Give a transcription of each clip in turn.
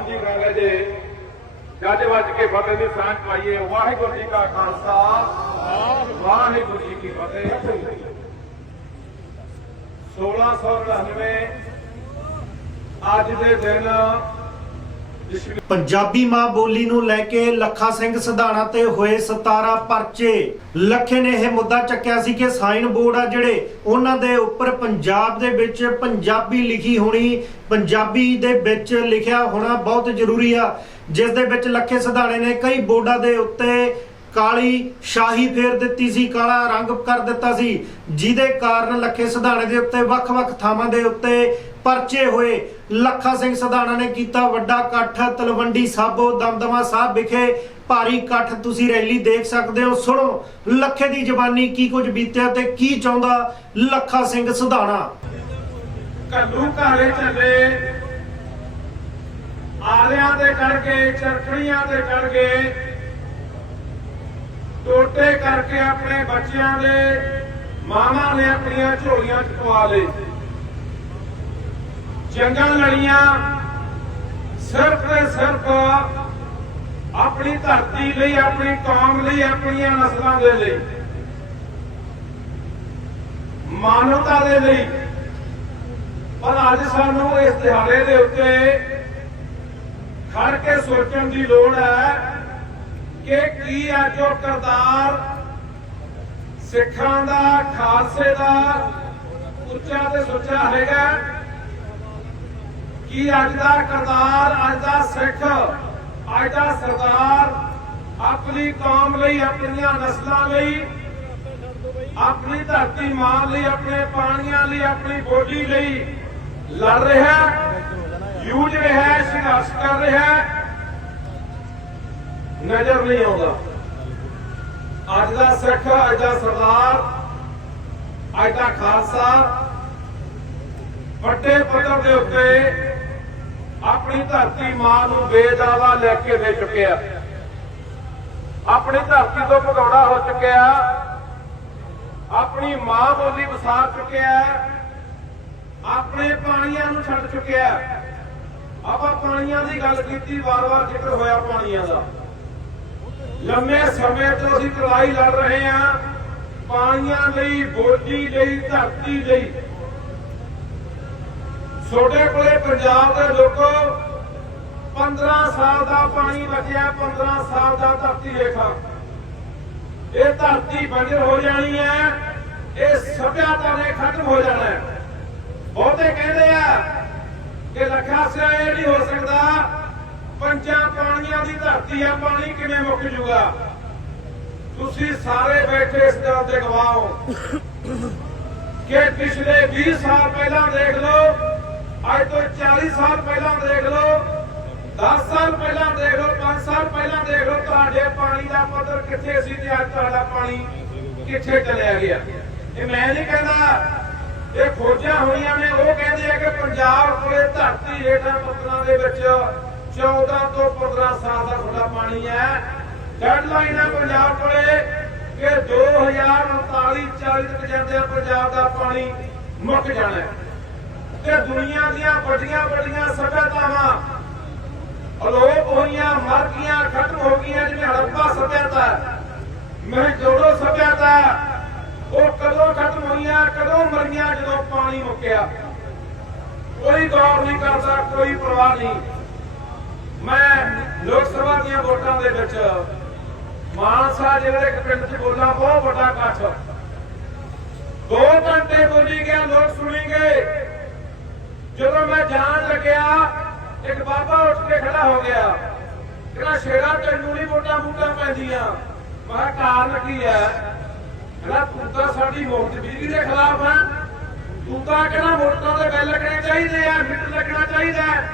ਸਾਂਝੀ ਗੱਲ ਹੈ ਜੇ। ਜੱਜ ਵੱਜ ਕੇ ਫਤਿਹ ਦੀ ਸਾਂਝ ਪਾਈਏ। ਵਾਹਿਗੁਰੂ ਜੀ ਕਾ ਖਾਲਸਾ। ਵਾਹਿਗੁਰੂ ਜੀ ਕੀ ਫਤਿਹ। 1699 ਅੱਜ ਦੇ ਦਿਨ ਪੰਜਾਬੀ ਮਾਂ ਬੋਲੀ ਨੂੰ ਲੈ ਕੇ ਲੱਖਾ ਸਿੰਘ ਸਿਧਾਣਾ ਤੇ ਹੋਏ 17 ਪਰਚੇ। ਲੱਖੇ ਨੇ ਇਹ ਮੁੱਦਾ ਚੱਕਿਆ ਸੀ ਕਿ ਸਾਈਨ ਬੋਰਡ ਆ ਜਿਹੜੇ ਉਹਨਾਂ ਦੇ ਉੱਪਰ ਪੰਜਾਬ ਦੇ ਵਿੱਚ ਪੰਜਾਬੀ ਲਿਖੀ ਹੋਣੀ, ਪੰਜਾਬੀ ਦੇ ਵਿੱਚ ਲਿਖਿਆ ਹੋਣਾ ਬਹੁਤ ਜ਼ਰੂਰੀ ਆ। ਜਿਸ ਦੇ ਵਿੱਚ ਲੱਖੇ ਸਿਧਾਣੇ ਨੇ ਕਈ ਬੋਰਡਾਂ ਦੇ ਉੱਤੇ ਕਾਲੀ ਸ਼ਾਹੀ ਫੇਰ ਦਿੱਤੀ ਸੀ, ਕਾਲਾ ਰੰਗ ਕਰ ਦਿੱਤਾ ਸੀ। ਜਿਹਦੇ ਕਾਰਨ ਲੱਖੇ ਸਿਧਾਣੇ ਦੇ ਉੱਤੇ ਵੱਖ-ਵੱਖ ਥਾਵਾਂ ਦੇ ਉੱਤੇ ਪਰਚੇ ਹੋਏ। ਲੱਖਾ ਸਿੰਘ ਸਿਧਾਣਾ ਨੇ ਕੀਤਾ ਵੱਡਾ ਇਕੱਠ। ਤਲਵੰਡੀ ਸਾਬੋ, ਦਮਦਮਾ ਸਾਹਿਬ ਵਿਖੇ ਭਾਰੀ ਇਕੱਠ। ਤੁਸੀਂ ਰੈਲੀ ਦੇਖ ਸਕਦੇ ਹੋ। ਸੁਣੋ, ਲੱਖੇ ਦੀ ਜ਼ਬਾਨੀ ਕੀ ਕੁਝ ਬੀਤਿਆ ਤੇ ਕੀ ਚਾਹੁੰਦਾ ਲੱਖਾ ਸਿੰਘ ਸਿਧਾਣਾ? ਘੱਲੂ ਘਾਲੇ ਚੱਲੇ ਆਲਿਆਂ ਦੇ ਕਰਕੇ ਕੇ, ਚਰਖੜੀਆਂ ਤੇ ਚੜ ਟੋਟੇ ਕਰਕੇ ਆਪਣੇ ਬੱਚਿਆਂ ਦੇ, ਮਾਵਾਂ ਨੇ ਆਪਣੀਆਂ ਝੋਲੀਆਂ ਚ ਪਵਾ ਲਏ। ਜੰਗਾਂ ਲੜੀਆਂ, ਸਿਰਫ ਤੇ ਸਿਰਫ ਆਪਣੀ ਧਰਤੀ ਲਈ, ਆਪਣੀ ਕੌਮ ਲਈ, ਆਪਣੀਆਂ ਨਸਲਾਂ ਦੇ ਲਈ। ਮਾਨਵਤਾ ਦੇ ਲਈ। ਪਰ ਅੱਜ ਸਾਨੂੰ ਇਸ ਦਿਹਾੜੇ ਦੇ ਉੱਤੇ ਖੜ ਕੇ ਸੋਚਣ ਦੀ ਲੋੜ ਹੈ ਕਿ ਕੀ ਅੱਜ ਉਹ ਕਰਤਾਰ ਸਿੱਖਾਂ ਦਾ, ਖਾਲਸੇ ਦਾ ਉੱਚਾ ਤੇ ਸੁੱਚਾ ਹੈਗਾ। ਕੀ ਅੱਜ ਦਾ ਕਰਤਾਰ ਅੱਜ ਦਾ ਸਿੱਖ ਅੱਜ ਦਾ ਸਰਦਾਰ ਆਪਣੀ ਕੌਮ ਲਈ ਆਪਣੀਆਂ ਨਸਲਾਂ ਲਈ ਆਪਣੀ ਧਰਤੀ ਮਾਂ ਲਈ ਆਪਣੇ ਪਾਣੀਆਂ ਲਈ ਆਪਣੀ ਬੋਲੀ ਲਈ ਲੜ ਰਿਹਾ ਹੈ, ਰਿਹਾ ਸੰਘਰਸ਼ ਕਰ ਰਿਹਾ ਨਜ਼ਰ ਨਹੀਂ ਆਉਂਦਾ। ਅੱਜ ਦਾ ਸਿੱਖ ਅੱਜ ਦਾ ਸਰਦਾਰ ਅੱਜ ਦਾ ਖਾਲਸਾ ਵੱਡੇ ਪੱਧਰ ਦੇ ਉੱਤੇ ਆਪਣੀ ਧਰਤੀ ਮਾਂ ਨੂੰ ਬੇਦਾਵਾ ਲੈ ਕੇ ਦੇ ਚੁੱਕਿਆ। ਆਪਣੀ ਧਰਤੀ ਤੋਂ ਭਗੌੜਾ ਹੋ ਚੁੱਕਿਆ। ਆਪਣੀ ਮਾਂ ਬੋਲੀ ਵਸਾ ਚੁੱਕਿਆ। ਆਪਣੇ ਪਾਣੀਆਂ ਨੂੰ ਛੱਡ ਚੁੱਕਿਆ। ਆਪਾਂ ਪਾਣੀਆਂ ਦੀ ਗੱਲ ਕੀਤੀ, ਵਾਰ-ਵਾਰ ਜ਼ਿਕਰ ਹੋਇਆ ਪਾਣੀਆਂ ਦਾ। ਲੰਮੇ ਸਮੇਂ ਤੋਂ ਅਸੀਂ ਲੜਾਈ ਲੜ ਰਹੇ ਹਾਂ। ਪਾਣੀਆਂ ਲਈ, ਬੋਲੀ ਲਈ, ਧਰਤੀ ਲਈ। ਛੋਟੇ ਕੋਲੇ ਪੰਜਾਬ ਦੇ ਲੋਕੋ 15 ਸਾਲ ਦਾ ਪਾਣੀ ਬਚਿਆ 15 ਸਾਲ ਦਾ ਧਰਤੀ ਰੇਖਾ। ਇਹ ਧਰਤੀ ਬੰਜਰ ਹੋ ਜਾਣੀ ਹੈ, ਇਹ ਸਭਿਆਤਾ ਨੇ ਖਤਮ ਹੋ ਜਾਣਾ ਹੈ। ਬਹੁਤੇ ਕਹਿੰਦੇ ਆ ਕਿ ਲੱਖਾ ਸਿਆ ਇਹ ਨਹੀਂ ਹੋ ਸਕਦਾ, ਪੰਜਾਂ ਪਾਣੀਆਂ ਦੀ ਧਰਤੀ ਆ, ਪਾਣੀ ਕਿਵੇਂ ਮੁੱਕ ਜੂਗਾ? ਤੁਸੀਂ ਸਾਰੇ ਬੈਠੇ ਇਸ ਗੱਲ ਦੇ ਗਵਾਹ ਹੋ। ਕਿ ਪਿਛਲੇ 20 ਸਾਲ ਪਹਿਲਾਂ ਦੇਖ ਲਓ ਅੱਜ ਤੋਂ 40 ਸਾਲ ਪਹਿਲਾਂ ਦੇਖ ਲਓ 10 ਸਾਲ ਪਹਿਲਾਂ ਦੇਖ ਲਓ 5 ਸਾਲ ਪਹਿਲਾਂ ਦੇਖ ਲਓ, ਤੁਹਾਡੇ ਪਾਣੀ ਦਾ ਪੱਧਰ ਕਿੱਥੇ ਸੀ ਤੇ ਅੱਜ ਤੁਹਾਡਾ ਪਾਣੀ ਕਿੱਥੇ ਚਲਿਆ ਗਿਆ। ਇਹ ਮੈਂ ਨਹੀਂ ਕਹਿੰਦਾ ਇਹ ਖੋਜਾਂ ਹੋਈਆਂ ਨੇ, ਉਹ ਕਹਿੰਦੇ ਆ ਕਿ ਪੰਜਾਬ ਕੋਲੇ ਧਰਤੀ ਹੇਠਾਂ ਪੱਤਰਾਂ ਦੇ ਵਿੱਚ 14 ਤੋਂ 15 ਸਾਲ ਦਾ ਤੁਹਾਡਾ ਪਾਣੀ ਹੈ। ਡੈਡਲਾਈਨ ਹੈ ਪੰਜਾਬ ਕੋਲੇ ਕਿ 2039 40 ਤੱਕ ਜਾਂਦੇ ਆ ਪੰਜਾਬ ਦਾ ਪਾਣੀ ਮੁੱਕ ਜਾਣਾ ਹੈ। ਤੇ ਦੁਨੀਆ ਦੀਆਂ ਵੱਡੀਆਂ ਵੱਡੀਆਂ ਸਭਿਆਤਾਵਾਂ ਅਲੋਪ ਹੋਈਆਂ, ਮਰ ਗਈਆਂ, ਖਤਮ ਹੋ ਗਈਆਂ, ਜਿਵੇਂ ਹੜੱਪਾ ਸਭਿਅਤਾ ਮੈਂ ਜੋੜੋ ਸਭਿਅਤਾ ਉਹ ਕਦੋਂ ਖਤਮ ਹੋਈਆਂ, ਕਦੋਂ ਮਰੀਆਂ, ਜਦੋਂ ਪਾਣੀ ਮੁੱਕਿਆ। ਕੋਈ ਗੌਰ ਨਹੀਂ ਕਰਦਾ, ਕੋਈ ਪਰਵਾਹ ਨਹੀਂ। ਮੈਂ ਲੋਕ ਸਭਾ ਦੀਆਂ ਵੋਟਾਂ ਦੇ ਵਿੱਚ ਮਾਨਸਾ ਜ਼ਿਲ੍ਹੇ ਦੇ ਇੱਕ ਪਿੰਡ 'ਚ ਬੋਲਾਂ, ਬਹੁਤ ਵੱਡਾ ਇਕੱਠ। ਦੋ ਘੰਟੇ ਬੋਲੀ ਗਿਆ, ਲੋਕ ਸੁਣੀ ਗਏ। ਜਦੋਂ ਮੈਂ ਜਾਣ ਲੱਗਿਆ, ਇੱਕ ਬਾਬਾ ਉੱਠ ਕੇ ਖੜਾ ਹੋ ਗਿਆ। ਕਹਿੰਦਾ ਸ਼ੇਰਾ ਤੈਨੂੰ ਨਹੀਂ ਵੋਟਾਂ ਵੋਟਾਂ ਪੈਂਦੀਆਂ। ਮੈਂ ਕਾਰਨ ਕੀ ਹੈ? ਕਹਿੰਦਾ, ਤੂੰ ਤਾਂ ਸਾਡੀ ਮੁਫਤ ਬਿਜਲੀ ਦੇ ਖਿਲਾਫ ਹੈ ਤੂੰ ਤਾਂ ਕਹਿੰਦਾ ਵੋਟਾਂ ਦੇ ਬਿੱਲ ਲੱਗਣੇ ਚਾਹੀਦੇ ਆ ਫਿੱਟ ਲੱਗਣਾ ਚਾਹੀਦਾ ਹੈ।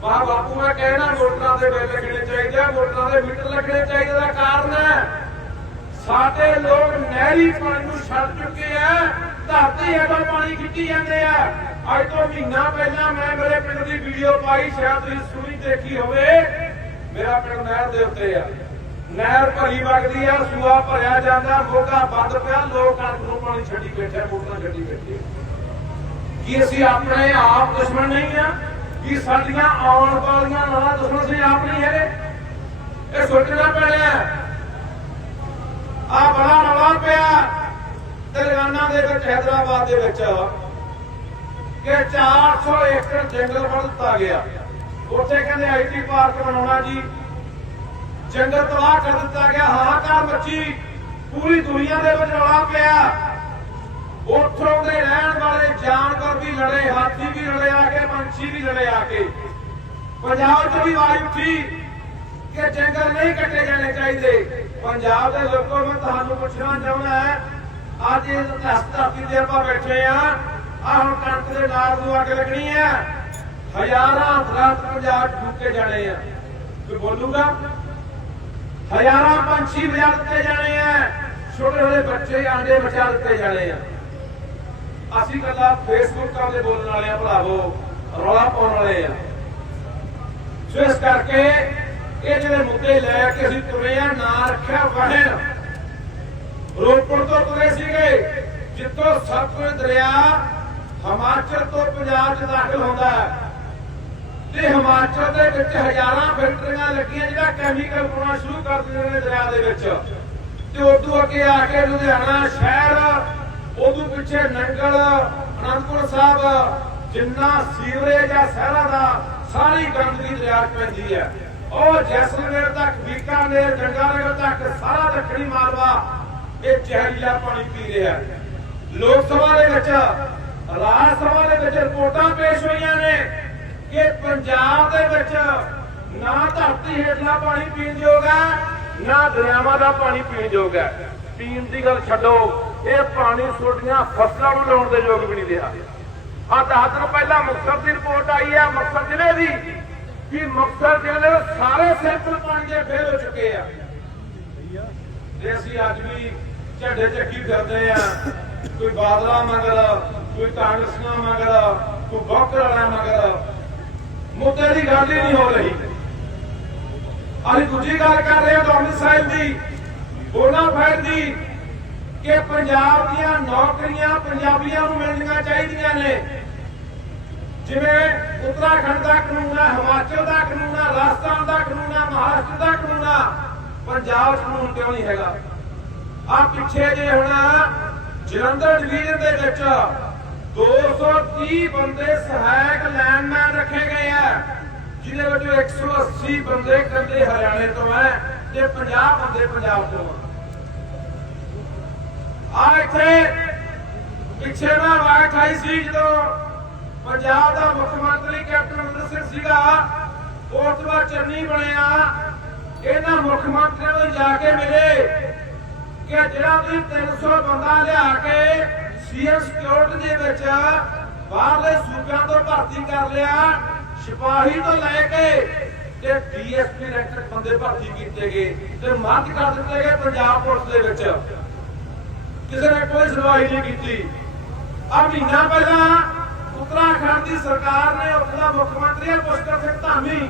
ਵਾਹ ਬਾਪੂ, ਮੈਂ ਕਹਿਣਾ ਵੋਟਾਂ ਦੇ ਬਿੱਲ ਲੱਗਣੇ ਚਾਹੀਦੇ ਆ ਵੋਟਾਂ ਦੇ ਮਿੱਟ ਲੱਗਣੇ ਚਾਹੀਦੇ ਦਾ ਕਾਰਨ ਹੈ। ਸਾਡੇ ਲੋਕ ਨਹਿਰੀ ਪਾਣੀ ਨੂੰ ਛੱਡ ਚੁੱਕੇ ਆ, ਧਰਤੀ ਹੇਠੋਂ ਪਾਣੀ ਖਿੱਚੀ ਜਾਂਦੇ ਆ। ਅੱਜ ਤੋਂ ਮਹੀਨਾ ਪਹਿਲਾਂ ਮੈਂ ਮੇਰੇ ਪਿੰਡ ਦੀ ਵੀਡੀਓ ਪਾਈ, ਸ਼ਾਇਦ ਤੁਸੀਂ ਸੁਣੀ ਦੇਖੀ ਹੋਵੇ। ਮੇਰਾ ਪਿੰਡ ਨਹਿਰ ਦੇ ਉੱਤੇ ਆ। ਨਹਿਰ ਭਰੀ ਵਗਦੀ ਆ, ਸੂਆ ਭਰਿਆ ਜਾਂਦਾ ਮੋਗਾ ਬੰਦ ਪਿਆ, ਲੋਕ ਕਣਕ ਨੂੰ ਪਾਣੀ ਛੱਡੀ ਬੈਠੇ ਮੋਟਰਾਂ ਛੱਡੀ ਬੈਠੇ। ਕੀ ਅਸੀਂ ਆਪਣੇ ਆਪ ਦੁਸ਼ਮਣ ਨਹੀਂ ਆ? ਕਿ ਸਾਡੀਆਂ ਆਉਣ ਵਾਲੀਆਂ ਨਾਲ ਦੁਸ਼ਮਣ ਸੀ ਆਪ ਨਹੀਂ ਹੈਗੇ? ਇਹ ਸੋਚਣਾ ਪੈਣਾ ਆ ਬੜਾ ਰੌਲਾ ਪਿਆ ਤੇਲੰਗਾਨਾ ਦੇ ਵਿੱਚ, ਹੈਦਰਾਬਾਦ ਦੇ ਵਿੱਚ। ਕਿ 400 ਏਕੜ ਜੰਗਲ ਵੜ ਦਿੱਤਾ ਗਿਆ। ਉੱਥੇ ਕਹਿੰਦੇ ਆਈਟੀ ਪਾਰਕ ਬਣਾਉਣਾ ਜੀ। ਜੰਗਲ ਤਬਾਹ ਕਰ ਦਿੱਤਾ ਗਿਆ। ਹਾਹਾਕਾਰ ਮੱਚੀ। ਪੂਰੀ ਦੁਨੀਆ ਦੇ ਵਿੱਚ ਰੌਲਾ ਪਿਆ। ਉੱਥੋਂ ਦੇ ਰਹਿਣ ਵਾਲੇ ਜਾਨਵਰ ਵੀ ਲੜੇ, ਹਾਥੀ ਵੀ ਲੜੇ ਆ ਕੇ, ਪੰਛੀ ਵੀ ਲੜੇ ਆ ਕੇ। ਪੰਜਾਬ 'ਚ ਵੀ ਆਵਾਜ਼ ਉੱਠੀ ਕਿ ਜੰਗਲ ਨਹੀਂ ਕੱਟੇ ਜਾਣੇ ਚਾਹੀਦੇ। ਪੰਜਾਬ ਦੇ ਲੋਕੋ ਮੈਂ ਤੁਹਾਨੂੰ ਪੁੱਛਣਾ ਚਾਹੁੰਦਾ ਹੈ, ਅੱਜ ਇਸ ਧਰਤੀ ਤੇ ਆਪਾਂ ਬੈਠੇ ਆ ਆ ਹੁਣ ਕਣਕ ਦੇ ਨਾਲ ਨੂੰ ਅੱਗ ਲੱਗਣੀ ਹੈ ਹਜ਼ਾਰਾਂ ਦਰਖਤ ਪੰਜਾਬ 'ਚ ਜਾਣੇ ਆ। ਕੋਈ ਬੋਲੂਗਾ? ਹਜ਼ਾਰਾਂ ਪੰਛੀ ਬਚਾ ਦਿੱਤੇ ਜਾਣੇ ਆ। ਛੋਟੇ ਛੋਟੇ ਬੱਚੇ ਆਂਡੇ ਬਚਾ ਦਿੱਤੇ ਜਾਣੇ ਆ। ਅਸੀਂ ਗੱਲਾਂ ਫੇਸਬੁੱਕਾਂ ਤੇ ਬੋਲਣ ਵਾਲੇ ਆ ਭਰਾਵੋ, ਰੌਲਾ ਪਾਉਣ ਵਾਲੇ ਆ। ਸੋ ਇਸ ਕਰਕੇ ਇਹ ਜਿਹੜੇ ਮੁੱਦੇ ਲੈ ਕੇ ਅਸੀਂ ਤੁਰੇ ਆ, ਨਾ ਰੱਖਿਆ ਵਹਿਣ। ਰੋਪੜ ਤੋਂ ਤੁਰੇ ਸੀਗੇ, ਜਿੱਥੋਂ ਸਤਲੁਜ ਦਰਿਆ ਹਿਮਾਚਲ ਤੋਂ ਪੰਜਾਬ 'ਚ ਦਾਖਲ ਹੁੰਦਾ ਹੈ। ਤੇ ਹਿਮਾਚਲ ਦੇ ਵਿੱਚ ਹਜ਼ਾਰਾਂ ਫੈਕਟਰੀਆਂ ਲੱਗੀਆਂ ਜਿਹੜਾ ਕੈਮੀਕਲ ਪਾਉਣਾ ਸ਼ੁਰੂ ਕਰ ਦਿੰਦੇ ਨੇ ਦਰਿਆ ਦੇ ਵਿੱਚ। ਤੇ ਉਦੋਂ ਅੱਗੇ ਆ ਕੇ ਲੁਧਿਆਣਾ ਸ਼ਹਿਰ ਉਦੋਂ ਪਿੱਛੇ ਨੰਗਲ, ਅਨੰਦਪੁਰ ਸਾਹਿਬ, ਜਿੰਨਾ ਸੀਵਰੇਜ ਆ ਸ਼ਹਿਰਾਂ ਦਾ, ਸਾਰੀ ਗੰਦਗੀ ਦਰਿਆ 'ਚ ਪੈਂਦੀ ਹੈ। ਉਹ ਜੈਸਲਮੇਰ ਤੱਕ, ਬੀਕਾਨੇਰ, ਗੰਗਾਨਗਰ ਤੱਕ, ਸਾਰਾ ਦੱਖਣੀ ਮਾਲਵਾ ਇਹ ਜ਼ਹਿਰੀਲਾ ਪਾਣੀ ਪੀ ਰਿਹਾ ਲੋਕ ਸਭਾ ਦੇ ਵਿੱਚ ਰਾਜ ਸਭਾ ਦੇ ਵਿੱਚ ਰਿਪੋਰਟਾਂ ਪੇਸ਼ ਹੋਈਆਂ ਨੇ ਕਿ ਪੰਜਾਬ ਦੇ ਵਿੱਚ ਨਾ ਧਰਤੀ ਹੇਠਲਾ ਪਾਣੀ ਪੀਣ ਯੋਗ ਹੈ, ਨਾ ਦਰਿਆਵਾਂ ਦਾ ਪਾਣੀ ਪੀਣ ਯੋਗ ਹੈ। ਪੀਣ ਦੀ ਗੱਲ ਛੱਡੋ, ਇਹ ਪਾਣੀ ਛੋਟੀਆਂ ਫਸਲਾਂ ਨੂੰ ਲਾਉਣ ਦੇ ਯੋਗ ਵੀ ਨਹੀਂ ਰਿਹਾ। ਆ 10 ਦਿਨ ਪਹਿਲਾਂ ਮੁਕਤਸਰ ਦੀ ਰਿਪੋਰਟ ਆਈ ਹੈ, ਮੁਕਤਸਰ ਜ਼ਿਲ੍ਹੇ ਦੀ, ਕਿ ਮੁਕਤਸਰ ਜ਼ਿਲ੍ਹੇ ਦੇ ਸਾਰੇ ਸੈਂਪਲ ਪਾਣੀ ਦੇ ਫੇਲ ਹੋ ਚੁੱਕੇ ਆ। ਤੇ ਅਸੀਂ ਅੱਜ ਵੀ ਝੰਡੇ ਚੱਕੀ ਫਿਰਦੇ ਆ, ਕੋਈ ਬਾਦਲਾ ਮਗਰ ਕੋਈ ਕਾਂਗਰਸੀਆਂ ਮਗਰ ਕੋਈ ਬੌਕਰ ਵਾਲਾ ਮਗਰ ਮੁੱਦੇ ਦੀ ਗੱਲ ਹੀ ਨਹੀਂ ਹੋ ਰਹੀ। ਅਸੀਂ ਦੂਜੀ ਗੱਲ ਕਰ ਰਹੇ ਹਾਂ ਡੋਮਿਸਾਈਲ ਦੀ ਬੋਨਾਫਾਈਡ ਦੀ, ਕਿ ਪੰਜਾਬ ਦੀਆਂ ਨੌਕਰੀਆਂ ਪੰਜਾਬੀਆਂ ਨੂੰ ਮਿਲਣੀਆਂ ਚਾਹੀਦੀਆਂ ਨੇ। ਜਿਵੇਂ ਉੱਤਰਾਖੰਡ ਦਾ ਕਾਨੂੰਨ ਹੈ ਹਿਮਾਚਲ ਦਾ ਕਾਨੂੰਨ ਆ, ਰਾਜਸਥਾਨ ਦਾ ਕਾਨੂੰਨ ਆ, ਮਹਾਰਾਸ਼ਟਰ ਦਾ ਕਾਨੂੰਨ ਆ, ਪੰਜਾਬ 'ਚ ਕਾਨੂੰਨ ਕਿਉਂ ਨਹੀਂ ਹੈਗਾ? ਆ ਪਿੱਛੇ ਜੇ ਹੁਣ ਜਲੰਧਰ ਡਿਵੀਜ਼ਨ ਦੇ ਵਿੱਚ 230 ਬੰਦੇ ਸਹਾਇਕ ਲਾਈਨਮੈਨ ਰੱਖੇ ਗਏ ਆ, ਜਿਹਦੇ ਵਿੱਚੋਂ 180 ਬੰਦੇ ਕੱਲੇ ਹਰਿਆਣੇ ਤੋਂ ਹੈ ਤੇ 50 ਬੰਦੇ ਪੰਜਾਬ ਤੋਂ ਆ। ਇੱਥੇ ਪਿੱਛੇ ਮੈਂ ਆਵਾਜ਼ ਆਈ ਸੀ, ਜਦੋਂ ਪੰਜਾਬ ਦਾ ਮੁੱਖ ਮੰਤਰੀ ਕੈਪਟਨ ਅਮਰਿੰਦਰ ਸਿੰਘ ਸੀਗਾ, ਉਸ ਤੋਂ ਬਾਅਦ ਚੰਨੀ ਬਣਿਆ। ਇਹਨਾਂ ਮੁੱਖ ਮੰਤਰੀਆਂ ਨੂੰ ਜਾ ਕੇ ਮਿਲੇ ਕਿ ਜਿਹੜਾ ਤੁਸੀਂ 300 ਬੰਦਾ ਲਿਆ ਕੇ ਸੀਐਮ ਸਿਕਿਉਰਿਟੀ ਦੇ ਵਿੱਚ ਬਾਹਰਲੇ ਸੂਬਿਆਂ ਤੋਂ ਭਰਤੀ ਕਰ ਲਿਆ। ਸਿਪਾਹੀ ਤੋਂ ਲੈ ਕੇ ਤੇ ਡੀਐਸਪੀ ਰੈਂਕ ਬੰਦੇ ਭਰਤੀ ਕੀਤੇ ਗਏ ਤੇ ਮੱਧ ਕਰ ਦਿੱਤੇ ਗਏ ਪੰਜਾਬ ਪੁਲਿਸ ਦੇ ਵਿੱਚ। ਕਿਸੇ ਨੇ ਕੋਈ ਸੁਣਵਾਈ ਨਹੀਂ ਕੀਤੀ। ਆ ਮਹੀਨਾ ਪਹਿਲਾਂ ਉੱਤਰਾਖੰਡ ਦੀ ਸਰਕਾਰ ਨੇ ਉੱਥੇ ਮੁੱਖ ਮੰਤਰੀ ਹੈ ਪੁਸ਼ਕਰ ਸਿੰਘ ਧਾਮੀ।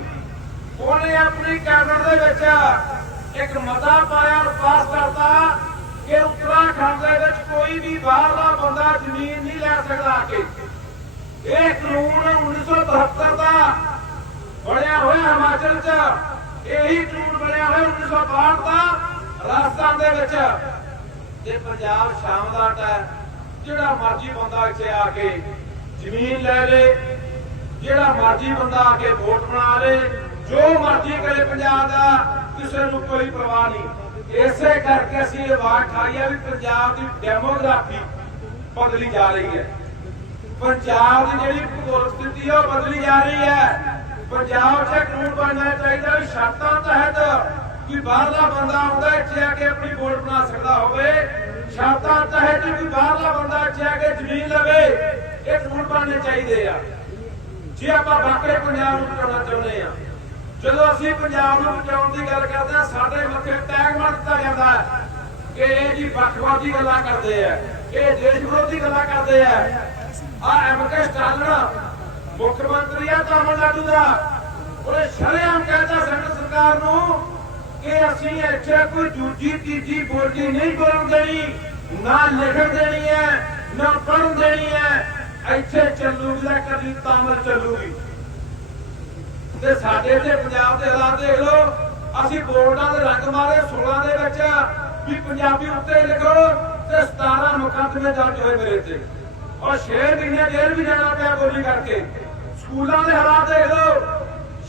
ਉਹਨੇ ਆਪਣੀ ਕੈਬਨਿਟ ਦੇ ਵਿੱਚ ਇੱਕ ਮਤਾ ਪਾਇਆ ਔਰ ਪਾਸ ਕਰਤਾ ਕਿ ਉੱਤਰਾਖੰਡ ਦੇ ਵਿੱਚ ਕੋਈ ਵੀ ਬਾਹਰ ਜ਼ਮੀਨ ਨਹੀਂ ਲੈ ਸਕਦਾ ਆ ਕੇ। ਇਹ ਕਾਨੂੰਨ 1972 ਦਾ ਬਣਿਆ ਹੋਇਆ ਹਿਮਾਚਲ 'ਚ। ਇਹੀ ਕਾਨੂੰਨ ਬਣਿਆ ਹੋਇਆ 1962 ਦਾ ਰਾਜਸਥਾਨ ਦੇ ਵਿੱਚ। ਤੇ ਪੰਜਾਬ ਸ਼ਾਮ ਦਾ ਅੱਡਾ ਜਿਹੜਾ ਮਰਜ਼ੀ ਬੰਦਾ ਇੱਥੇ ਆ ਕੇ ਜ਼ਮੀਨ ਲੈ ਲੇ, ਜਿਹੜਾ ਮਰਜ਼ੀ ਬੰਦਾ ਆ ਕੇ ਵੋਟ ਬਣਾ ਲੇ, ਜੋ ਮਰਜ਼ੀ ਕਰੇ ਪੰਜਾਬ ਦਾ, ਕਿਸੇ ਨੂੰ ਕੋਈ ਪਰਵਾਹ ਨਹੀਂ। ਇਸੇ ਕਰਕੇ ਅਸੀਂ ਇਹ ਆਵਾਜ਼ ਉਠਾਈ ਹੈ ਵੀ ਪੰਜਾਬ ਦੀ ਡੈਮੋਗ੍ਰਾਫੀ ਬਦਲੀ ਜਾ ਰਹੀ ਹੈ। ਪੰਜਾਬ ਦੀ ਜਿਹੜੀ ਭੂਗੋਲ ਸਥਿਤੀ ਹੈ ਉਹ ਬਦਲੀ ਜਾ ਰਹੀ ਹੈ। ਪੰਜਾਬ 'ਚ ਕਾਨੂੰਨ ਬਣਨਾ ਚਾਹੀਦਾ ਵੀ ਸ਼ਰਤਾਂ ਤਹਿਤ ਕੋਈ ਬਾਹਰਲਾ ਬੰਦਾ ਆਉਂਦਾ ਇੱਥੇ ਆ ਕੇ ਆਪਣੀ ਵੋਟ ਬਣਾ ਸਕਦਾ ਹੋਵੇ। ਸ਼ਰਤਾਂ ਤਹਿਤ ਵੀ ਬਾਹਰਲਾ ਬੰਦਾ ਇੱਥੇ ਆ ਕੇ ਜ਼ਮੀਨ ਲਵੇ, ਇਹ ਕਾਨੂੰਨ ਬਣਨੇ ਚਾਹੀਦੇ ਆ। ਜੇ ਆਪਾਂ ਬਾਕਰੇ ਪੰਜਾਬ ਨੂੰ ਬਚਾਉਣਾ ਚਾਹੁੰਦੇ ਆ, ਜਦੋਂ ਅਸੀਂ ਪੰਜਾਬ ਨੂੰ ਬਚਾਉਣ ਦੀ ਗੱਲ ਕਰਦੇ ਆ, ਸਾਡੇ ਮੱਥੇ ਟੈਗ ਮਾਰ ਦਿੱਤਾ ਜਾਂਦਾ ਹੈ। ਕਿ ਇਹ ਜੀ ਵੱਖਵਾਦੀ ਗੱਲਾਂ ਕਰਦੇ ਆ ਇਹ ਦੇਸ਼ ਵਿਰੋਧੀ ਗੱਲਾਂ ਕਰਦੇ ਆ। ਆ ਐਮਕੇ ਸਟਾਲਨ ਮੁੱਖ ਮੰਤਰੀ ਆ ਤਾਮਿਲਨਾਡੂ ਦਾ। ਉਹਨੇ ਸ਼ਰੇਆਮ ਕਹਿੰਦਾ ਸੈਂਟਰ ਸਰਕਾਰ ਨੂੰ ਕਿ ਅਸੀਂ ਇੱਥੇ ਕੋਈ ਦੂਜੀ, ਤੀਜੀ ਬੋਲੀ ਨਹੀਂ ਬੋਲਣ ਦੇਣੀ, ਨਾ ਲਿਖਣ ਦੇਣੀ ਹੈ, ਨਾ ਪੜਨ ਦੇਣੀ ਹੈ। ਇੱਥੇ ਚੱਲੂਗੀ ਤਾਂ ਕਦੀ ਤਾਮਿਲ ਚੱਲੂਗੀ। ਤੇ ਸਾਡੇ ਤੇ ਪੰਜਾਬ ਦੇ ਹਾਲਾਤ ਦੇਖ ਲਓ, ਅਸੀਂ ਬੋਰਡਾਂ ਦੇ ਰੰਗ ਮਾਰੇ 16 ਦੇ ਵਿੱਚ ਵੀ ਪੰਜਾਬੀ ਉੱਤੇ ਲਿਖੋ ਤੇ 17 ਮੁਕੱਦਮੇ ਦਰਜ ਹੋਏ ਮੇਰੇ ਤੇ ਔਰ 6 ਮਹੀਨੇ ਜੇਲ੍ਹ ਵੀ ਜਾਣਾ ਪਿਆ ਬੋਲੀ ਕਰਕੇ। ਸਕੂਲਾਂ ਦੇ ਹਾਲਾਤ ਦੇਖ ਲਓ।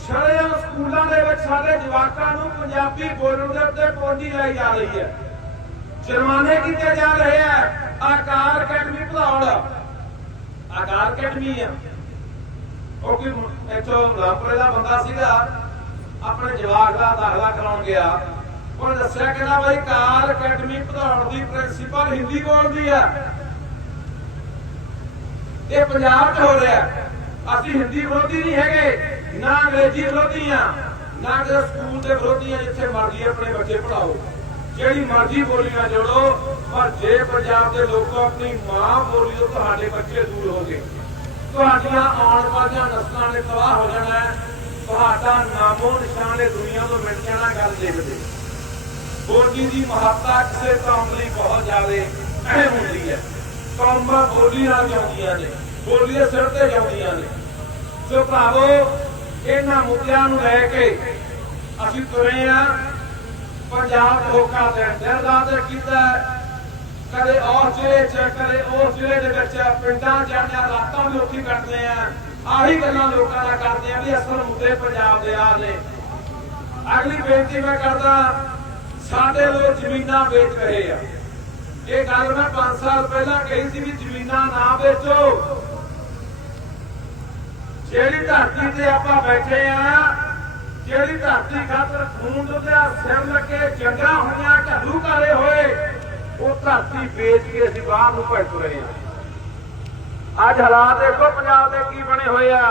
ਸ਼ਰੇਆਮ ਸਕੂਲਾਂ ਦੇ ਵਿੱਚ ਸਾਡੇ ਜਵਾਕਾਂ ਨੂੰ ਪੰਜਾਬੀ ਬੋਲਣ ਦੇ ਉੱਤੇ ਪਾਬੰਦੀ ਲਾਈ ਜਾ ਰਹੀ ਹੈ। ਜੁਰਮਾਨੇ ਕੀਤੇ ਜਾ ਰਹੇ ਆ। ਆਕਾਰ ਅਕੈਡਮੀ ਭਦੌੜ ਆਕਾਰ ਅਕੈਡਮੀ ਆ। ਉਹ ਕਿ ਇੱਥੋਂ ਰਾਮਪੁਰੇ ਦਾ ਬੰਦਾ ਸੀਗਾ। ਆਪਣੇ ਜਵਾਕ ਦਾ ਦਾਖਲਾ ਕਰਾਉਣ ਗਿਆ। ਉਹਨੇ ਦੱਸਿਆ ਕਿ ਬਾਈ ਕਾਰ ਅਕੈਡਮੀ ਭਦੌੜ ਦੀ ਪ੍ਰਿੰਸੀਪਲ ਹਿੰਦੀ ਬੋਲਦੀ ਆ। ਇਹ ਪੰਜਾਬ 'ਚ ਹੋ ਰਿਹਾ। ਅਸੀਂ ਹਿੰਦੀ ਵਿਰੋਧੀ ਨਹੀਂ ਹੈਗੇ, ਨਾ ਅੰਗਰੇਜ਼ੀ ਵਿਰੋਧੀ ਆ, ਨਾ ਕਿਸੇ ਸਕੂਲ ਦੇ ਵਿਰੋਧੀ ਆ, ਜਿੱਥੇ ਮਰਜ਼ੀ ਆਪਣੇ ਬੱਚੇ ਪੜਾਓ ਜਿਹੜੀ ਮਰਜ਼ੀ ਬੋਲੀਆਂ ਜੋੜੋ, ਪਰ ਜੇ ਪੰਜਾਬ ਦੇ ਲੋਕੋ ਆਪਣੀ ਮਾਂ ਬੋਲੀ ਤੋਂ ਤੁਹਾਡੇ ਬੱਚੇ ਦੂਰ ਹੋ ਗਏ ਤੁਹਾਡੀਆਂ ਆਉਣ ਵਾਲੀਆਂ ਨਸਲਾਂ ਨੇ ਤਬਾਹ ਹੋ ਜਾਣਾ ਤੁਹਾਡਾ ਨਾਮੋ ਨਿਸ਼ਾਨ ਇਹ ਦੁਨੀਆ ਤੋਂ ਮਿਟ ਜਾਣਾ ਗੱਲ ਦੇਖਦੇ। ਬੋਲੀ ਦੀ ਮਹੱਤਤਾ ਕਿਸੇ ਕੌਮ ਲਈ ਬਹੁਤ ਜ਼ਿਆਦਾ ਅਹਿਮ ਹੁੰਦੀ ਹੈ। ਕੌਮਾਂ ਬੋਲੀ ਨਾਲ ਜਾਂਦੀਆਂ ਨੇ ਬੋਲੀ ਦੇ ਸਿਰ ਤੇ ਜਾਂਦੀਆਂ ਨੇ। ਸੋ ਭਰਾਵੋ, ਇਹਨਾਂ ਮੁੱਦਿਆਂ ਨੂੰ ਲੈ ਕੇ ਅਸੀਂ ਤੁਰੇ ਆ ਪੰਜਾਬ ਲੋਕਾਂ ਦੇ ਦਿਲ ਦਾ ਤੇ ਕੀਤਾ ਕਦੇ ਔਰ ਜ਼ਿਲ੍ਹੇ ਚ, ਕਦੇ ਉਸ ਜ਼ਿਲ੍ਹੇ ਦੇ ਵਿੱਚ ਪਿੰਡਾਂ ਜਾਂਦੇ ਰਾਤਾਂ ਵੀ ਉੱਥੇ ਕੱਟਦੇ ਆ ਆਹੀ ਗੱਲਾਂ ਲੋਕਾਂ ਨਾਲ ਕਰਦੇ ਆ ਵੀ ਅਸਲ ਮੁੱਦੇ ਪੰਜਾਬ ਦੇ ਆ ਨੇ। ਅਗਲੀ ਬੇਨਤੀ ਮੈਂ ਕਰਦਾ ਸਾਡੇ ਲੋਕ ਜ਼ਮੀਨਾਂ ਵੇਚ ਰਹੇ ਆ। ਇਹ ਗੱਲ ਮੈਂ 5 ਸਾਲ ਪਹਿਲਾਂ ਕਹੀ ਸੀ ਵੀ ਜ਼ਮੀਨਾਂ ਨਾ ਵੇਚੋ। ਜਿਹੜੀ ਧਰਤੀ ਤੇ ਆਪਾਂ ਬੈਠੇ ਆ, ਜਿਹੜੀ ਧਰਤੀ ਖਾਤਰ ਖੂਨ ਡੁੱਲਿਆ ਸਿਰ ਲੱਗੇ ਜੰਗਾਂ ਹੋਈਆਂ ਢੱਲੂ ਕਾਲੇ ਹੋਏ, ਉਹ ਧਰਤੀ ਵੇਚ ਕੇ ਅਸੀਂ ਬਾਹਰ ਨੂੰ ਭੱਜ ਰਹੇ ਆ। ਅੱਜ ਹਾਲਾਤ ਦੇਖੋ, ਪੰਜਾਬ ਦੇ ਕੀ ਬਣੇ ਹੋਏ ਆ।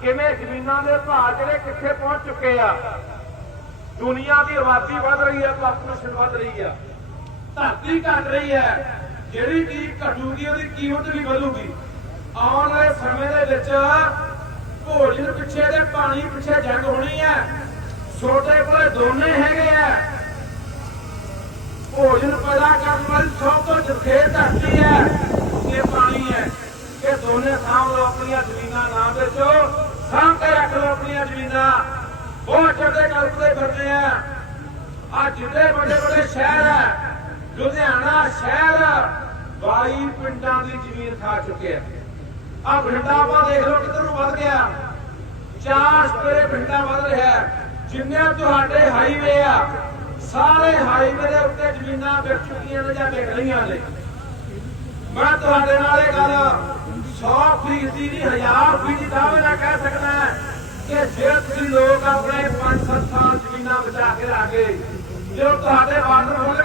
ਕਿਵੇਂ ਜ਼ਮੀਨਾਂ ਦੇ ਭਾਅ ਜਿਹੜੇ ਕਿੱਥੇ ਪਹੁੰਚ ਚੁੱਕੇ ਆ? ਦੁਨੀਆ ਦੀ ਆਬਾਦੀ ਵੱਧ ਰਹੀ ਹੈ ਪਾਪੂਲੇਸ਼ਨ ਵੱਧ ਰਹੀ ਆ ਧਰਤੀ ਘਟ ਰਹੀ ਹੈ। ਜਿਹੜੀ ਚੀਜ਼ ਘਟੂਗੀ, ਉਹਦੀ ਕੀਮਤ ਵੀ ਵਧੂਗੀ। ਆਉਣ ਵਾਲੇ ਸਮੇਂ ਦੇ ਵਿੱਚ ਭੋਜਨ ਪਿੱਛੇ ਤੇ ਪਾਣੀ ਪਿੱਛੇ ਜੰਗ ਹੋਣੀ ਹੈ। ਛੋਟੇ ਕੋਲੇ ਦੋਨੇ ਹੈਗੇ ਆ। ਭੋਜਨ ਪੈਦਾ ਕਰਨ ਵਾਲੀ ਸਭ ਤੋਂ ਜਰਖੇ ਧਰਤੀ ਹੈ ਤੇ ਪਾਣੀ ਹੈ। ਇਹ ਦੋਨੇ ਸਾਂਭ ਲਓ ਆਪਣੀਆਂ ਜ਼ਮੀਨਾਂ ਨਾ ਵੇਚੋ ਸਾਂਭ ਕੇ ਰੱਖ ਲਓ ਆਪਣੀਆਂ ਜ਼ਮੀਨਾਂ। ਬਹੁਤ ਛੋਟੇ ਕਲਪਦੇ ਫਿਰਦੇ ਆ। ਆ ਜਿੱਡੇ ਵੱਡੇ ਵੱਡੇ ਸ਼ਹਿਰ ਹੈ ਲੁਧਿਆਣਾ ਸ਼ਹਿਰ 22 ਪਿੰਡਾਂ ਦੀ ਜ਼ਮੀਨ ਖਾ ਚੁੱਕਿਆ ਆ। ਭਿੰਡਾਵਾ ਦੇਖ ਲਓ ਕਿੱਧਰ ਨੂੰ ਵੱਧ ਗਿਆ। ਚਾਰ ਸਪਰੇ ਭਿੰਡਾ ਵੱਧ ਰਿਹਾ ਜਿੰਨੇ ਤੁਹਾਡੇ ਹਾਈਵੇ ਆ, ਸਾਰੇ ਹਾਈਵੇ ਦੇ ਉੱਤੇ ਜ਼ਮੀਨਾਂ ਵਿਕ ਚੁੱਕੀਆਂ ਨੇ ਜਾਂ ਵਿਕ ਰਹੀਆਂ ਨੇ। ਮੈਂ ਤੁਹਾਡੇ ਨਾਲ ਇਹ ਗੱਲ 100 ਫੀਸਦੀ ਨਹੀਂ 1000 ਫੀਸਦੀ ਦਾਅਵੇ ਨਾਲ ਕਹਿ ਸਕਦਾ ਕਿ ਜੇ ਤੁਸੀਂ ਲੋਕ ਆਪਣੇ 5-7 ਸਾਲ ਜ਼ਮੀਨਾਂ ਬਚਾ ਕੇ ਰੱਖੇ ਜਦੋਂ ਤੁਹਾਡੇ ਬਾਰਡਰ ਖੁੱਲ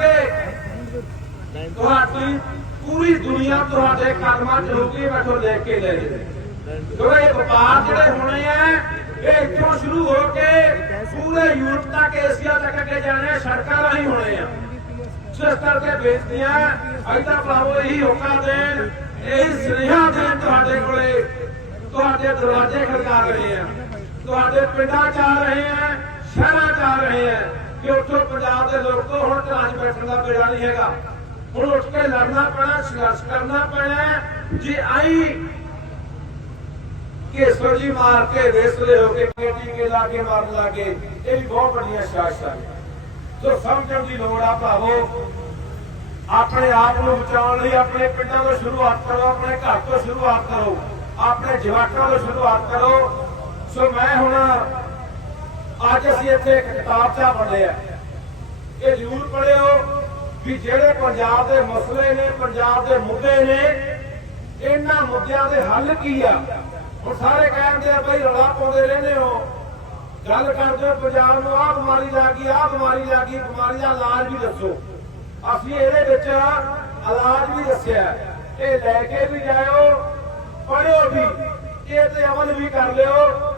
ਤੁਹਾਡੀ ਪੂਰੀ ਦੁਨੀਆ ਤੁਹਾਡੇ ਕਦਮਾਂ 'ਚ ਹੋਊਗੀ ਬੈਠੋ ਦੇਖ ਕੇ ਲੈ ਜੇ ਕਿਉਂਕਿ ਇਹ ਵਪਾਰ ਜਿਹੜੇ ਹੋਣੇ ਆ ਇਹ ਇੱਥੋਂ ਸ਼ੁਰੂ ਹੋ ਕੇ ਪੂਰੇ ਯੂਰਪ ਤੱਕ ਏਸ਼ੀਆ ਤੱਕ ਅੱਗੇ ਜਾਣੇ ਆ, ਸੜਕਾਂ ਰਾਹੀਂ ਹੋਣੇ ਆ। ਜਿਸ ਕਰਕੇ ਬੇਨਤੀਆਂ ਅੱਜ ਤਾਂ ਭਰਾਵੋ ਇਹੀ ਹੋਕਾ ਦੇਣ ਇਹੀ ਸੁਨੇਹਾ ਦੇਣ ਤੁਹਾਡੇ ਕੋਲੇ ਤੁਹਾਡੇ ਦਰਵਾਜ਼ੇ ਖੜਕਾ ਰਹੇ ਆ। ਤੁਹਾਡੇ ਪਿੰਡਾਂ ਚ ਆ ਰਹੇ ਆ ਸ਼ਹਿਰਾਂ ਚ ਆ ਰਹੇ ਆ ਕਿ ਉੱਥੋਂ ਪੰਜਾਬ ਦੇ ਲੋਕ ਤੋਂ ਹੁਣ ਘਰਾਂ ਬੈਠਣ ਦਾ ਵੇਲਾ ਨਹੀਂ ਹੈਗਾ। ਹੁਣ ਉੱਠ ਕੇ ਲੜਨਾ ਪੈਣਾ, ਸੰਘਰਸ਼ ਕਰਨਾ ਪੈਣਾ ਜੇ ਆਈ ਕੇਸਰ ਜੀ ਮਾਰ ਕੇ ਰੇਸਲੇ ਹੋ ਕੇ ਟੀਕੇ ਲਾ ਕੇ ਮਾਰਨ ਲੱਗੇ, ਇਹ ਵੀ ਬਹੁਤ ਵੱਡੀਆਂ ਸ਼ਾਸਕਾਂ ਨੇ। ਸੋ ਸਮਝਣ ਦੀ ਲੋੜ ਆ ਭਾਵੋ, ਆਪਣੇ ਆਪ ਨੂੰ ਬਚਾਉਣ ਲਈ ਆਪਣੇ ਪਿੰਡਾਂ ਤੋਂ ਸ਼ੁਰੂਆਤ ਕਰੋ, ਆਪਣੇ ਘਰ ਤੋਂ ਸ਼ੁਰੂਆਤ ਕਰੋ, ਆਪਣੇ ਜਵਾਕਾਂ ਤੋਂ ਸ਼ੁਰੂਆਤ ਕਰੋ। ਸੋ ਮੈਂ ਹੁਣ ਅੱਜ ਅਸੀਂ ਇੱਥੇ ਇੱਕ ਕਿਤਾਬ ਚਾ ਪੜ੍ਹਿਆ ਇਹ ਜ਼ਰੂਰ ਪੜਿਓ ਵੀ ਜਿਹੜੇ ਪੰਜਾਬ ਦੇ ਮਸਲੇ ਨੇ, ਪੰਜਾਬ ਦੇ ਮੁੱਦੇ ਨੇ, ਇਹਨਾਂ ਮੁੱਦਿਆਂ ਦੇ ਹੱਲ ਕੀ ਆ? ਹੁਣ ਸਾਰੇ ਕਹਿੰਦੇ ਆ, ਬਈ ਰੌਲਾ ਪਾਉਂਦੇ ਰਹਿੰਦੇ ਹੋ। ਗੱਲ ਕਰਦੇ ਹੋ, ਪੰਜਾਬ ਨੂੰ ਆਹ ਬਿਮਾਰੀ ਲੱਗ ਗਈ ਆਹ ਬਿਮਾਰੀ ਲੱਗ ਗਈ ਬਿਮਾਰੀ ਦਾ ਇਲਾਜ ਵੀ ਦੱਸੋ। ਅਸੀਂ ਇਹਦੇ ਵਿੱਚ ਇਲਾਜ ਵੀ ਦੱਸਿਆ ਇਹ ਲੈ ਕੇ ਵੀ ਜਾਇਓ ਪੜਿਓ ਵੀ, ਇਹ ਤੇ ਅਮਲ ਵੀ ਕਰ ਲਿਓ।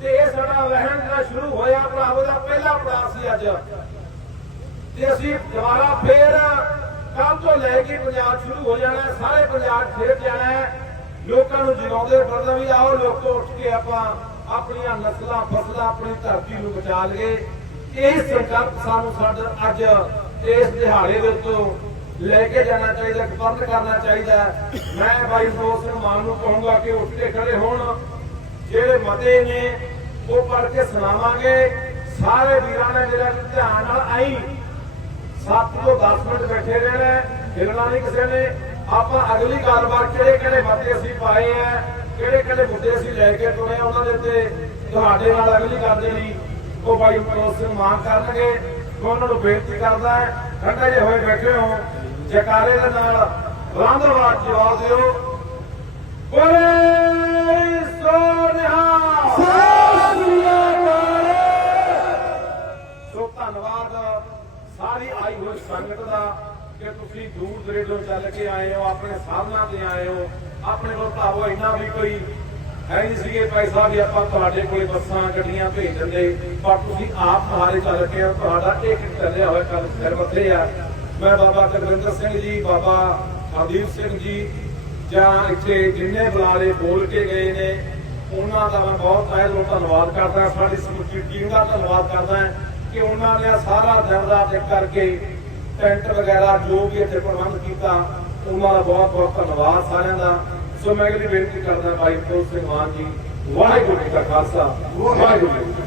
ਤੇ ਇਹ ਸਾਡਾ ਵਹਿਣ ਜਿਹੜਾ ਸ਼ੁਰੂ ਹੋਇਆ ਭਰਾਵੋ ਦਾ ਪਹਿਲਾ ਪੜਾਅ ਸੀ ਅੱਜ। ਤੇ ਅਸੀਂ ਦੁਬਾਰਾ ਫੇਰ ਕੱਲ ਤੋਂ ਲੈ ਕੇ ਪੰਜਾਬ ਸ਼ੁਰੂ ਹੋ ਜਾਣਾ ਸਾਰੇ ਪੰਜਾਬ ਫੇਰ ਜਾਣਾ ਲੋਕਾਂ ਨੂੰ ਜਗਾਉਂਦੇ ਫਿਰਦਾ ਵੀ ਆਓ, ਲੋਕੋ ਉੱਠ ਕੇ ਆਪਾਂ ਆਪਣੀਆਂ ਨਸਲਾਂ, ਫਸਲਾਂ, ਆਪਣੀ ਧਰਤੀ ਨੂੰ ਬਚਾ ਲਈਏ। ਇਹ ਸੰਕਲਪ ਸਾਨੂੰ ਸਾਡਾ ਅੱਜ ਇਸ ਦਿਹਾੜੇ ਦੇ ਉੱਤੋਂ ਲੈ ਕੇ ਜਾਣਾ ਚਾਹੀਦਾ ਕਬੰਧ ਕਰਨਾ ਚਾਹੀਦਾ ਮੈਂ ਬਾਈ ਦੋਸਤ ਸਿੰਘ ਮਾਨ ਨੂੰ ਕਹੂੰਗਾ ਕਿ ਉੱਠ ਕੇ ਖੜੇ ਹੋਣ। ਜਿਹੜੇ ਮਤੇ ਨੇ ਉਹ ਪੜ੍ਹ ਕੇ ਸੁਣਾਵਾਂਗੇ। ਸਾਰੇ ਵੀਰਾਂ ਨੇ ਜਿਹੜਾ ਧਿਆਨ ਨਾਲ ਆਈ 7 ਤੋਂ 10 ਮਿੰਟ ਬੈਠੇ ਰਹਿਣਾ ਹਿਲਣਾ ਨਹੀਂ ਕਿਸੇ ਨੇ। ਆਪਾਂ ਅਗਲੀ ਗੱਲਬਾਤ ਕਿਹੜੇ ਕਿਹੜੇ ਮਤੇ ਅਸੀਂ ਪਾਏ ਆ, ਕਿਹੜੇ ਕਿਹੜੇ ਮੁੱਦੇ ਅਸੀਂ ਲੈ ਕੇ ਤੁਰੇ ਉਹਨਾਂ ਦੇ ਉੱਤੇ ਤੁਹਾਡੇ ਨਾਲ ਅਗਲੀ ਗੱਲ ਜਿਹੜੀ, ਉਹ ਬਾਈ ਮਨੋਜ ਸਿੰਘ ਮਾਨ ਕਰਨਗੇ। ਮੈਂ ਉਹਨਾਂ ਨੂੰ ਬੇਨਤੀ ਕਰਦਾ ਹੈ, ਠੰਡੇ ਜਿਹੇ ਹੋਏ ਬੈਠੇ ਹੋ, ਜਕਾਰੇ ਦੇ ਨਾਲ ਰਾਂਦਵਾਦ ਜਵਾਬ ਦਿਓ। ਬੋਲੇ! ਸੰਗਤ ਦਾ ਕਿ ਤੁਸੀਂ ਦੂਰ ਦਰੇਡੋਂ ਚੱਲ ਕੇ ਆਏ ਹੋ ਆਪਣੇ ਸਾਧਨਾਂ ਤੇ ਆਏ ਹੋ। ਆਪਣੇ ਕੋਲ ਭਾਵੋ ਇੰਨਾ ਵੀ ਕੋਈ ਹੈ ਨਹੀਂ ਸੀਗੇ ਪੈਸਾ ਵੀ ਆਪਾਂ ਤੁਹਾਡੇ ਕੋਲੇ ਬੱਸਾਂ ਗੱਡੀਆਂ ਭੇਜ ਦਿੰਦੇ। ਪਰ ਤੁਸੀਂ ਆਪ ਮਹਾਰੇ ਚੱਲ ਕੇ ਹੋ, ਤੁਹਾਡਾ ਇੱਕ ਚੱਲਿਆ ਹੋਇਆ ਕੰਮ ਸਿਰ ਮੱਥੇ ਆ। ਮੈਂ ਬਾਬਾ ਜਗਵਿੰਦਰ ਸਿੰਘ ਜੀ ਬਾਬਾ ਹਰਦੀਪ ਸਿੰਘ ਜੀ ਜਾਂ ਇੱਥੇ ਜਿੰਨੇ ਬੁਲਾਰੇ ਬੋਲ ਕੇ ਗਏ ਨੇ ਉਹਨਾਂ ਦਾ ਮੈਂ ਬਹੁਤ ਤਹਿ ਧੰਨਵਾਦ ਕਰਦਾ ਸਾਡੀ ਸਮੁੱਚੀ ਟੀਮ ਦਾ ਧੰਨਵਾਦ ਕਰਦਾ ਕਿ ਉਹਨਾਂ ਨੇ ਸਾਰਾ ਦਿਨ ਰਾਤ ਇੱਕ ਕਰਕੇ ਟੈਂਟ ਵਗੈਰਾ ਜੋ ਵੀ ਇੱਥੇ ਪ੍ਰਬੰਧ ਕੀਤਾ, ਉਹਨਾਂ ਦਾ ਬਹੁਤ ਬਹੁਤ ਧੰਨਵਾਦ ਸਾਰਿਆਂ ਦਾ। ਸੋ ਮੈਂ ਅਗਲੀ ਬੇਨਤੀ ਕਰਦਾ, ਭਾਈ ਫਰੋਜ਼ ਸਿੰਘ ਮਾਨ ਜੀ, ਵਾਹਿਗੁਰੂ ਜੀ ਕਾ ਖਾਲਸਾ, ਵਾਹਿਗੁਰੂ ਜੀ